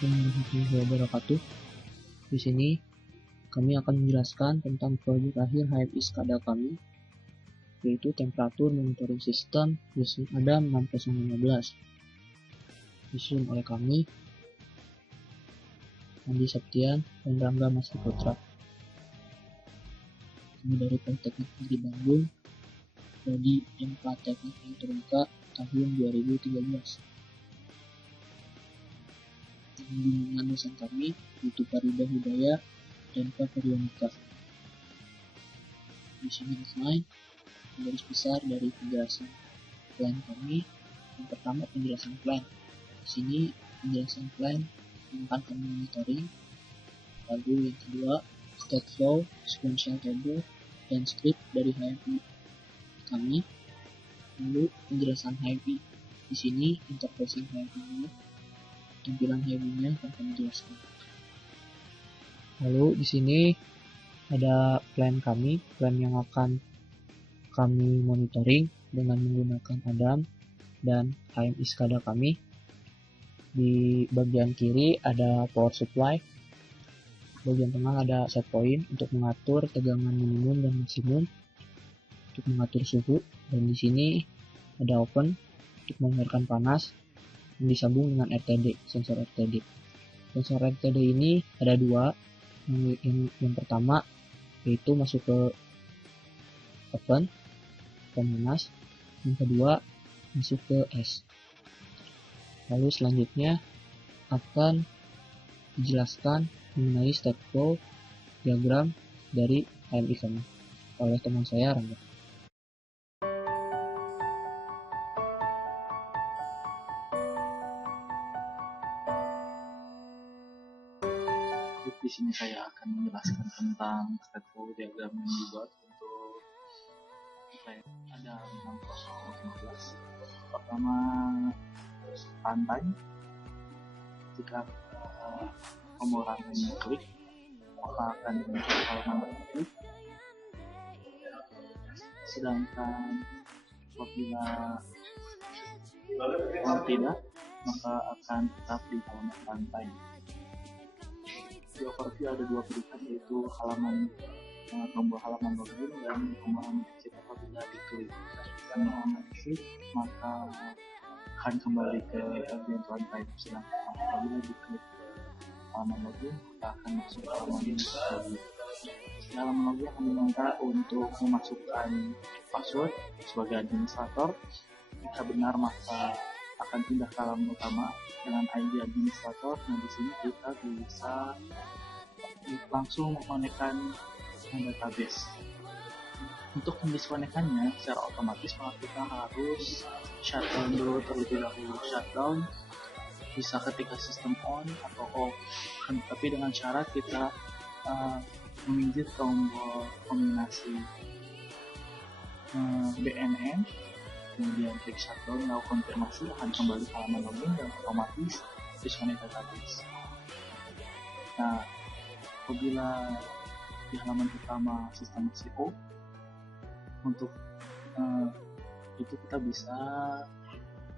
Assalamualaikum warahmatullahi wabarakatuh. Di sini kami akan menjelaskan tentang proyek akhir HMI SCADA kami, yaitu temperatur monitoring system Wisnu Adam 6015. Disusun oleh kami, Andi Septian dan Rangga Mas Putra. Kami dari Politeknik Negeri Bandung, prodi MK Teknik Elektronika tahun 2013. Bimbingan dosen kami yaitu Farida Hidayah dan Pak Farionika. Di sini outline garis besar dari penjelasan plan kami. Yang pertama, penjelasan plan. Di sini penjelasan plan yang akan kami monitoring. Lalu yang kedua, state flow, sequential table, dan script dari HMI kami. Lalu penjelasan HMI. Di sini interfacing HMI-nya, tampilan HMI-nya akan kami jelaskan. Lalu di sini ada plan kami, plan yang akan kami monitoring dengan menggunakan Adam dan HMI SCADA kami. Di bagian kiri ada power supply, bagian tengah ada set point untuk mengatur tegangan minimum dan maksimum, untuk mengatur suhu, dan di sini ada oven untuk mengeluarkan panas yang disambung dengan RTD, sensor RTD. Sensor RTD ini ada dua. Yang pertama yaitu masuk ke oven panas, yang kedua masuk ke es. Lalu selanjutnya akan dijelaskan mengenai state flow diagram dari HMI kami oleh teman saya Rangga. Di sini saya akan menjelaskan tentang state flow diagram yang dibuat untuk ada 6015. Pertama, pantai. Jika tombol rantai klik, maka akan muncul halaman berikut. Sedangkan apabila tidak, maka akan tetap di halaman pantai. Di overview ada dua pilihan, yaitu tombol halaman login dan tombol halaman exit. Apabila diklik tombol halaman exit, maka akan kembali ke bagian lantai. Sedangkan apabila diklik halaman login, maka akan masuk ke halaman login. Halaman login akan diminta untuk memasukkan password sebagai administrator. Jika benar, maka akan pindah ke halaman utama dengan ID administrator. Nah, di sini kita bisa langsung mengkonekkan database. Untuk mendiskonekannya secara otomatis, maka kita harus shutdown dulu terlebih dahulu. Shutdown bisa ketika sistem on atau off, tapi dengan syarat kita menginjak tombol kombinasi BNN, kemudian klik shutdown, lalu konfirmasi, akan kembali ke halaman login dan otomatis disconnect database. Nah, apabila di halaman utama sistem masih off, untuk itu kita bisa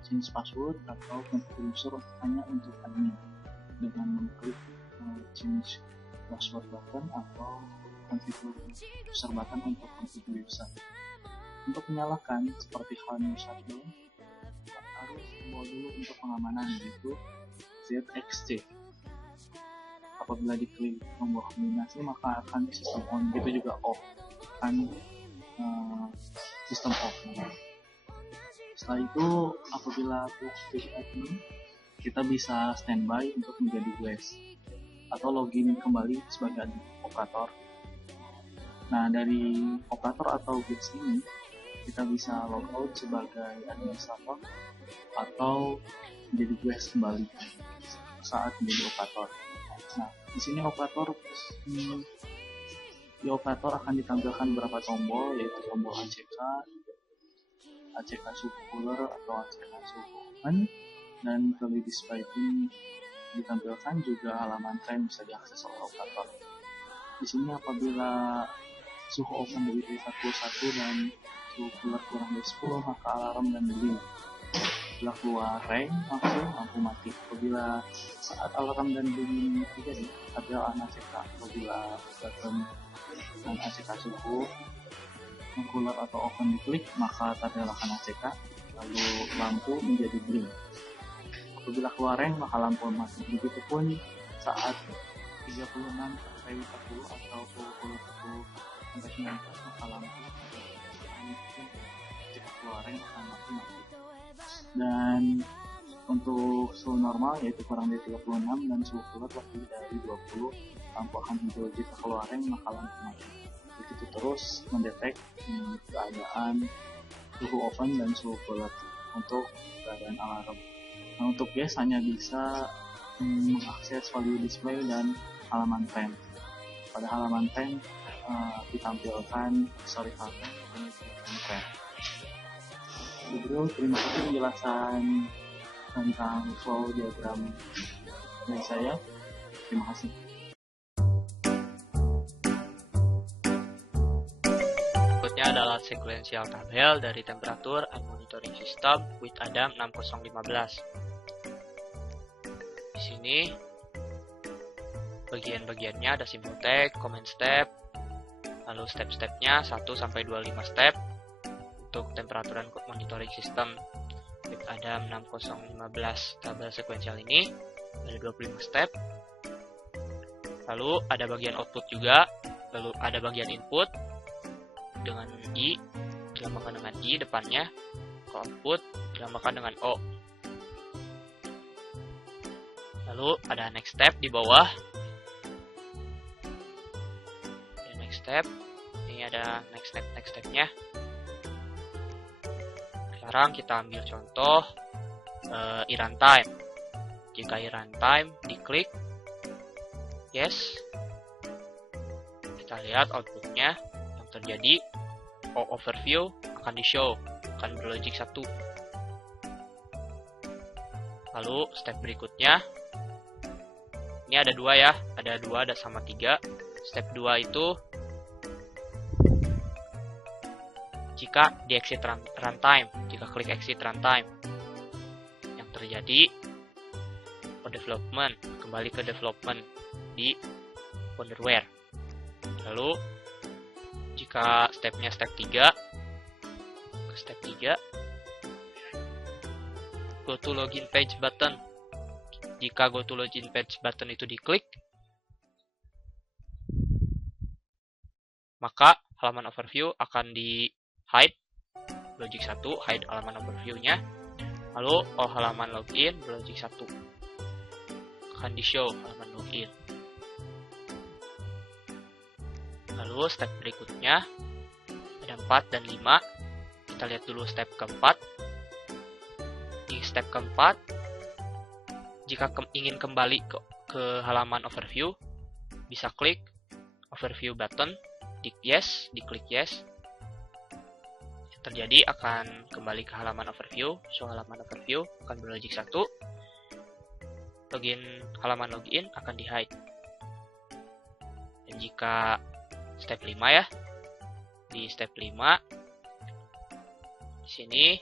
change password atau configure user hanya untuk admin dengan mengklik change password button atau configure user button untuk configure user. Untuk menyalakan seperti halnya shutdown, harus membawa dulu untuk pengamanan, yaitu ZXC. Apabila diklik tombol kombinasi, maka akan sistem on, itu juga off, akan sistem off. Setelah itu, apabila aktif admin, kita bisa standby untuk menjadi guest atau login kembali sebagai operator. Nah, dari operator atau guest ini kita bisa logout sebagai administrator atau menjadi guest kembali saat menjadi operator. Nah, di sini operator akan ditampilkan beberapa tombol, yaitu tombol ACK suhu cooler atau ACK suhu oven, dan kalau display ini ditampilkan juga halaman tren bisa diakses oleh operator. Di sini apabila suhu oven dari 41 dan suhu cooler kurang dari 10, maka alarm dan beli. apabila keluar rank langsung lampu mati. Apabila saat alarm dan bunyi terjadi ada ACK. Apabila button dan ACK suhu cooler atau open diklik maka ternyalakan ACK, lalu lampu menjadi blink. Apabila keluar rank maka lampu mati. Begitupun saat 36 sampai 40 atau 40 sampai 19 maka lampu jika keluar rank akan mati. Dan untuk suhu normal yaitu kurang dari 36 dan suhu keluar lebih dari 20 lampu akan hijau. Jika keluar rank maka lampu mati. Begitu terus mendetek keadaan suhu open dan suhu keluar untuk keadaan alarm. Nah, untuk guys hanya bisa mengakses value display dan halaman time. Pada halaman time ditampilkan historical time dan time. Bro, terima kasih penjelasan tentang flow diagram dari saya. Terima kasih. Berikutnya adalah sequential tabel dari temperatur and monitoring system with Adam 6015. Di sini bagian-bagiannya ada symbol tag, comment step, lalu step-stepnya 1 sampai 25 step. Untuk temperatur dan monitoring system with Adam 6015 tabel sequential ini ada 25 step. Lalu ada bagian output juga, lalu ada bagian input dengan I, dilambangkan dengan I depannya, ke output dilambangkan dengan O. Lalu ada next step di bawah. Ada next step. Ini ada next stepnya. Sekarang kita ambil contoh iRuntime. Jika iRuntime diklik yes, kita lihat outputnya yang terjadi overview akan di show, akan berlogic 1. Lalu step berikutnya, ini ada 2 ya, ada 2 ada sama 3. Step 2 itu jika di exit runtime, jika klik exit runtime, yang terjadi development, kembali ke development di Wonderware. Lalu jika stepnya step 3, ke step 3, go to login page button. Jika go to login page button itu diklik, maka halaman overview akan di hide, logic 1, hide halaman overview-nya. Lalu halaman login, logic 1, akan di show halaman login. Lalu step berikutnya ada 4 dan 5. Kita lihat dulu step keempat. Di step keempat, jika ingin kembali ke halaman overview, bisa klik overview button, diklik yes. Terjadi akan kembali ke halaman overview, show halaman overview akan berlogic 1. Halaman login akan di hide. Dan jika step 5 ya, di step 5 di sini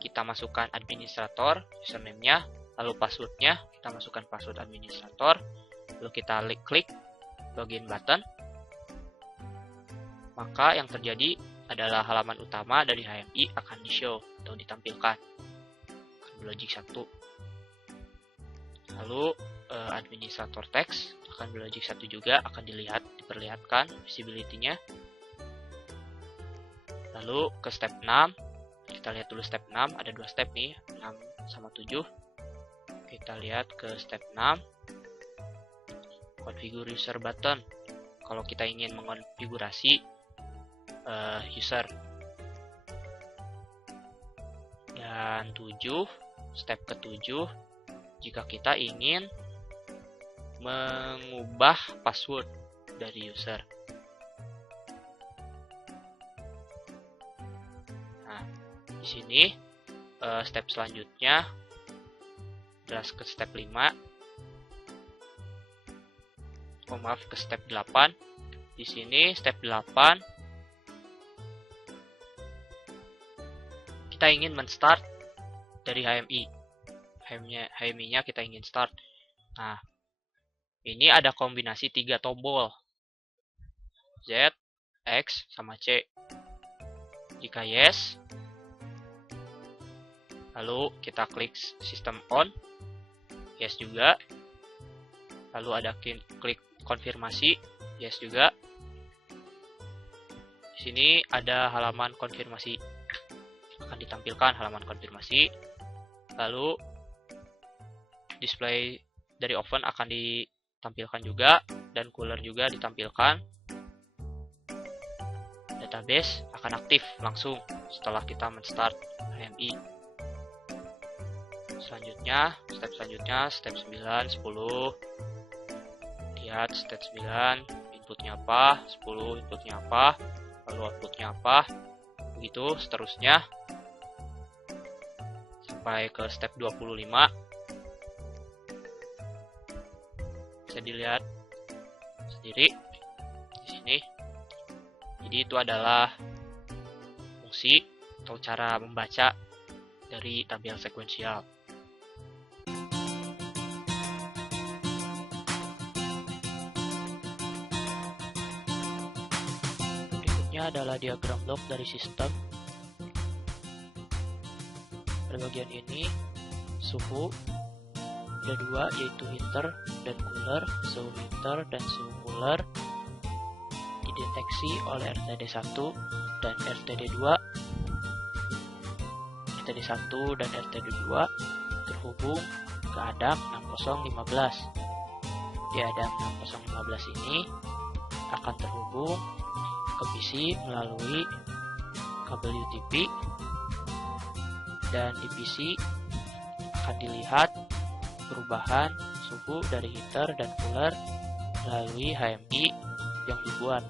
kita masukkan administrator username-nya, lalu password-nya kita masukkan password administrator, lalu kita klik login button, maka yang terjadi adalah halaman utama dari HMI akan di-show atau ditampilkan, akan berlogic 1. Lalu administrator text akan berlogic 1 juga, akan diperlihatkan visibility-nya. Lalu ke step 6, kita lihat dulu step 6, ada 2 step nih, 6 sama 7. Kita lihat ke step 6, configure user button. Kalau kita ingin mengonfigurasi user. Dan 7, step ke-7, jika kita ingin mengubah password dari user. Nah, di sini step selanjutnya adalah ke step 5. Ke step 8. Di sini step 8 kita ingin men-start dari HMI. HMI-nya kita ingin start. Nah, ini ada kombinasi 3 tombol. Z, X, sama C. Jika yes, lalu kita klik sistem on. Yes juga. Lalu ada klik konfirmasi. Yes juga. Di sini ada halaman konfirmasi. Akan ditampilkan halaman konfirmasi. Lalu display dari oven akan ditampilkan juga, dan cooler juga ditampilkan. Database akan aktif langsung setelah kita men-start HMI. Selanjutnya, step 9, 10. Lihat step 9, inputnya apa, 10 inputnya apa, lalu outputnya apa. Begitu seterusnya sampai ke step 25. Bisa dilihat sendiri di sini. Jadi itu adalah fungsi atau cara membaca dari tabel sekuensial. Berikutnya adalah diagram blok dari sistem. Pada bagian ini suhu, ada 2 yaitu heater dan cooler. Suhu heater dan suhu cooler dideteksi oleh RTD1 dan RTD2. RTD1 dan RTD2 terhubung ke ADAM 6015. Di ADAM 6015 ini akan terhubung ke PC melalui kabel UTP, dan di PC akan dilihat perubahan suhu dari heater dan cooler melalui HMI yang dibuat.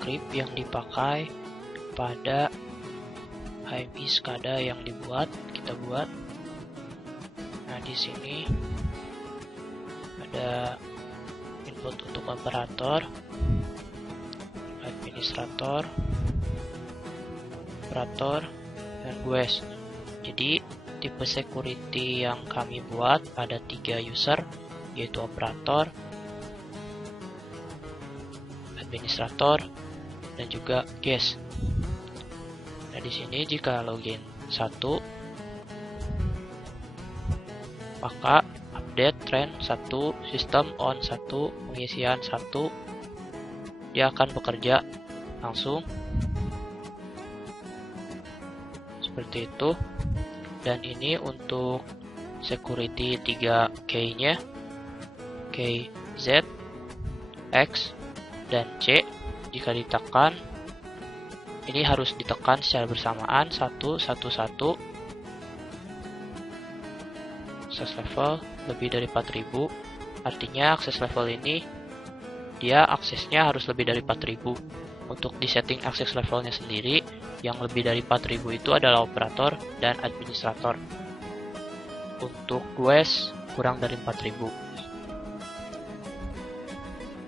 Script yang dipakai pada HMI SCADA yang kita buat. Nah, di sini ada input untuk operator, administrator, operator, dan GUES. Jadi tipe security yang kami buat ada 3 user, yaitu operator, administrator, dan juga guest. Nah, di sini jika login 1, maka update trend 1, sistem on 1, pengisian 1, dia akan bekerja langsung seperti itu. Dan ini untuk security 3 nya, K, Z, X, dan C. Jika ditekan, ini harus ditekan secara bersamaan 1, 1, 1. Access level lebih dari 4000. Artinya akses level ini dia aksesnya harus lebih dari 4000. Untuk di setting akses levelnya sendiri, yang lebih dari 4000 itu adalah operator dan administrator. Untuk GUES kurang dari 4000.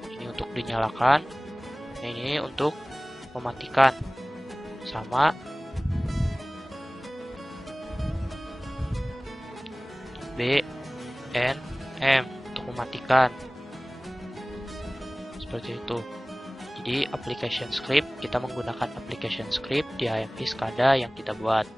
Ini untuk dinyalakan. Ini untuk mematikan, sama B, N, M untuk mematikan, seperti itu. Jadi application script, kita menggunakan application script di HMI SCADA yang kita buat.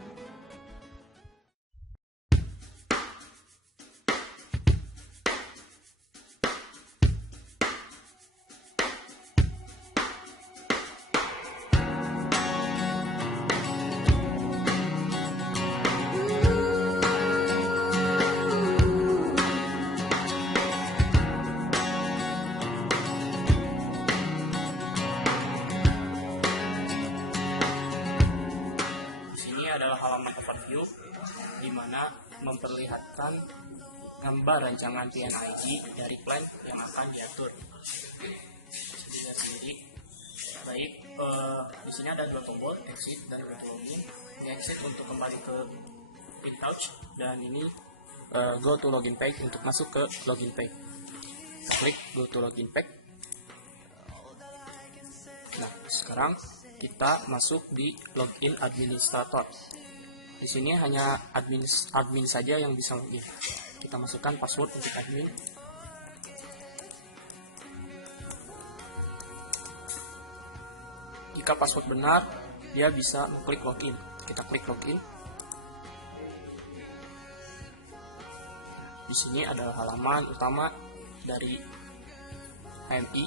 Adalah halaman overview di mana memperlihatkan gambar rancangan PNID dari plan yang akan diatur. Dilihat sendiri Baik, di sini ada dua tombol, exit dan login. Ini exit untuk kembali ke Quick Touch, dan ini go to login page untuk masuk ke login page. Klik go to login page. Nah, sekarang kita masuk di login administrator. Di sini hanya admin saja yang bisa login. Kita masukkan password untuk admin. Jika password benar, dia bisa mengklik login. Kita klik login. Di sini adalah halaman utama dari HMI,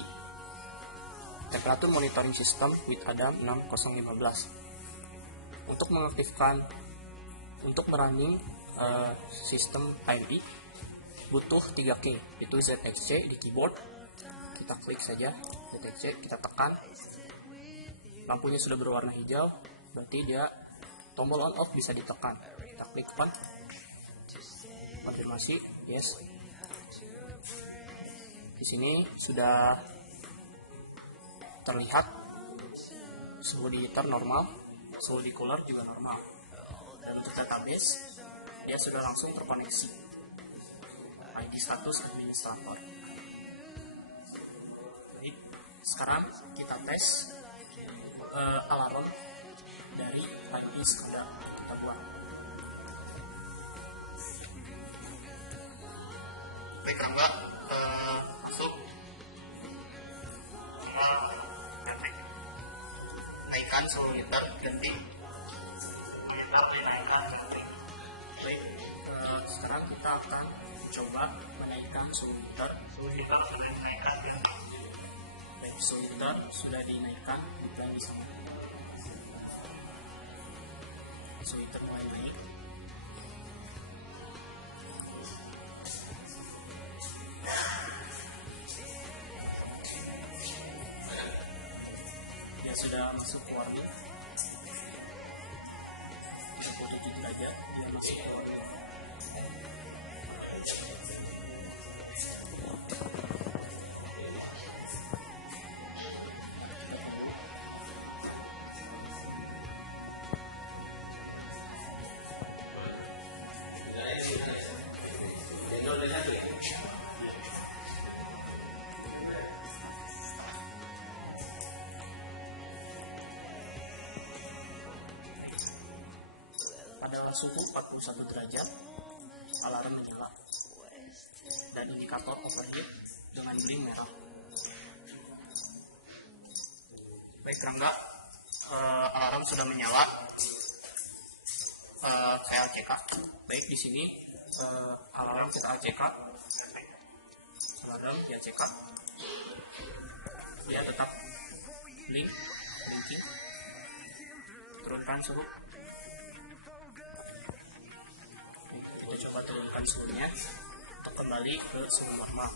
Temperature Monitoring System with Adam 6015. Untuk mengaktifkan, untuk merunning sistem HMI, butuh 3 key, itu ZXC di keyboard. Kita klik saja ZXC, kita tekan. Lampunya sudah berwarna hijau, berarti dia tombol on off bisa ditekan. Kita klik on, konfirmasi, yes. Di sini sudah terlihat suhu di heater normal, suhu di cooler juga normal. Dan untuk database, dia sudah langsung terkoneksi. ID status administrator. Baik, sekarang kita tes alarm dari ID SCADA kita buat. Baik, Rangga, masuk. Naikkan suhu heater, genting. Heater dinaikkan, genting. Baik, sekarang kita akan coba menaikkan suhu heater. Suhu heater sudah dinaikkan, genting. Baik, suhu heater sudah dinaikkan, kita bisa. Suhu heater mulai naik. Dia sudah masuk ke warning. 37 derajat, dia masuk ke warning. Pada suhu 41 derajat, alarm menyala dan indikator overheat dengan green merah. Baik, Rangga, alarm sudah menyala. Saya ACK. Baik, di sini alarm kita ACK. Alarm di ACK. Dia tetap blinking. Turunkan suhu. Kita coba turunkan suhunya untuk kembali ke suhu normal.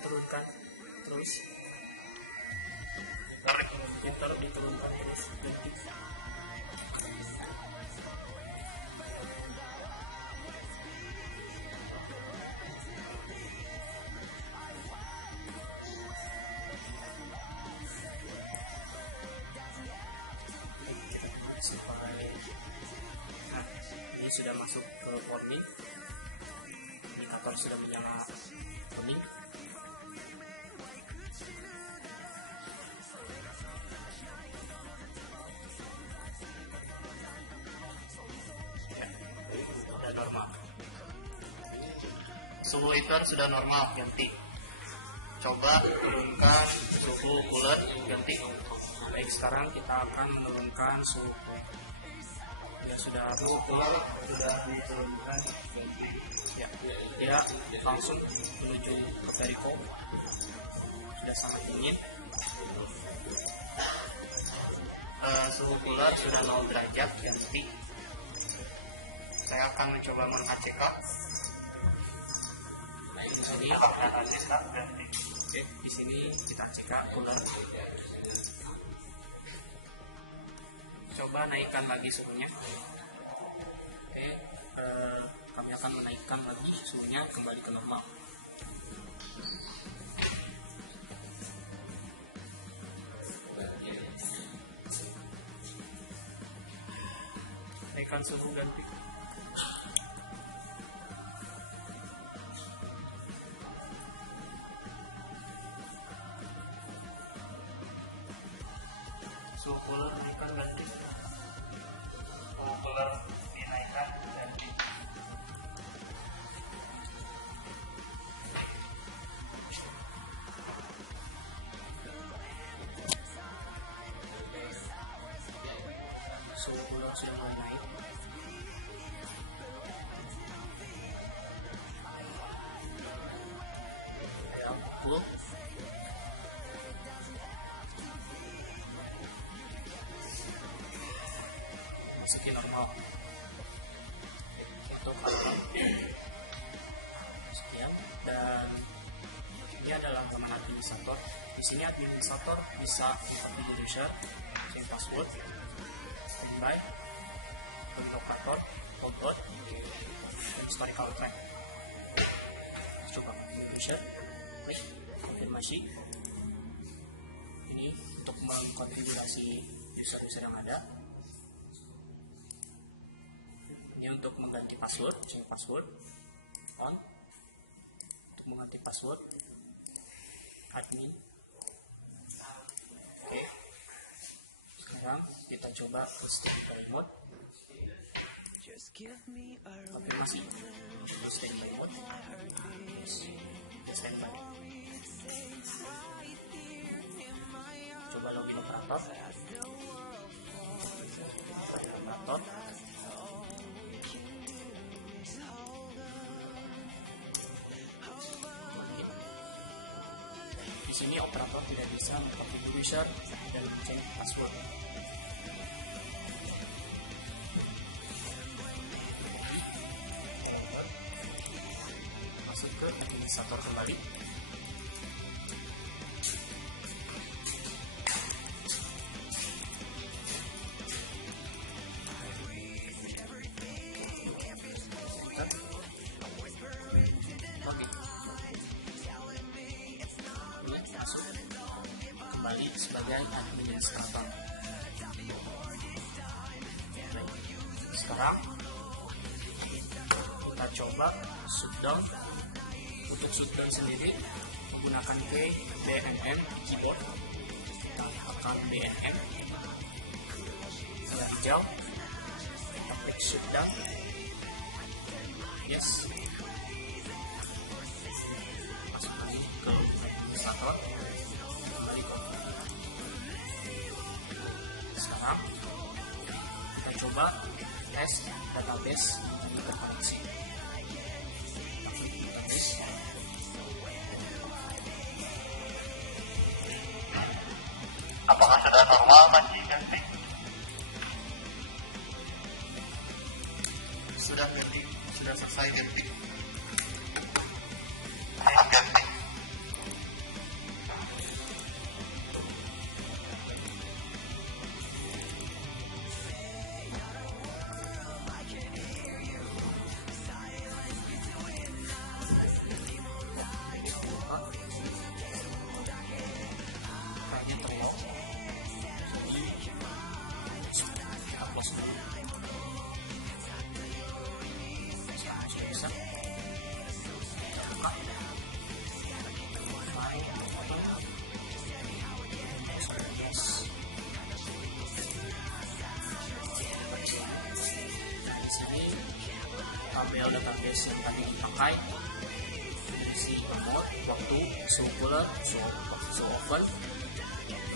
Turunkan terus, terus diturunkan terus. Nah, ini sudah masuk ke warning, indikator sudah menyala kuning. Normal. Suhu heater sudah normal, ganti. Coba turunkan suhu cooler, ganti. Baik, sekarang kita akan menurunkan suhu. Ya, sudah cooler sudah diturunkan, ganti. Ya, dia langsung menuju ke Perico. Sudah sangat dingin. suhu cooler sudah 0 derajat ganti. Saya akan mencoba meng-ACK. Di sini di sini kita ACK cooler. Coba naikkan lagi suhunya. Kami akan menaikkan lagi suhunya kembali ke normal. Naikkan suhu ganti. Suhu cooler naikkan ganti. Suhu cooler dinaikkan ganti. Suhu cooler sudah mulai naik. Ayo pukul. Masukin normal. Untuk sekian, dan ini adalah teman administrator. Di sini administrator bisa mengambil user, change password, standby, locator, logout, historical track. Coba user, klik konfirmasi. Ini untuk mengkonfigurasi user-user yang ada. Ini untuk mengganti password, change password, on. Untuk mengganti password, admin. Oke. Sekarang kita coba standby mode. Konfirmasi. Standby mode. Standby. Coba login operator. Operator. Di sini operator tidak bisa mengkonfigurasi user dan change password. Masuk ke administrator kembali. Kembali sebagai administrator. Sekarang kita coba shutdown. Untuk shutdown sendiri menggunakan key BNM di keyboard. Kita tekan BNM warna hijau. Kita klik shutdown. Yes. Masuk lagi ke administrator. Sekarang kita coba tes database yang terkoneksi. Database. Apakah sudah normal masih ganti? Sudah ganti, sudah selesai ganti. Ganti. Tabel database yang tadi dipakai, isi nomor, waktu, suhu cooler, suhu oven,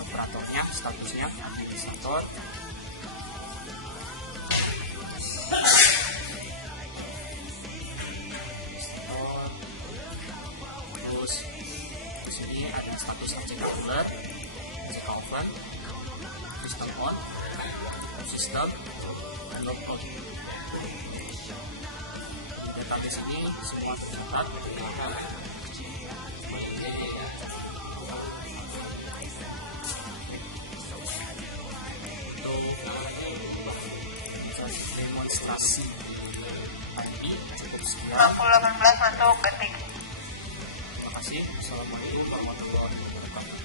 operatornya, statusnya, administrator, terus di sini ada status ACK cooler, ACK oven, sistem on, sistem, dan logout. Database ini semua tercatat untuk demonstrasi tadi cukup sekian. 6018 masuk ketik. Terima kasih. Assalamualaikum warahmatullahi wabarakatuh.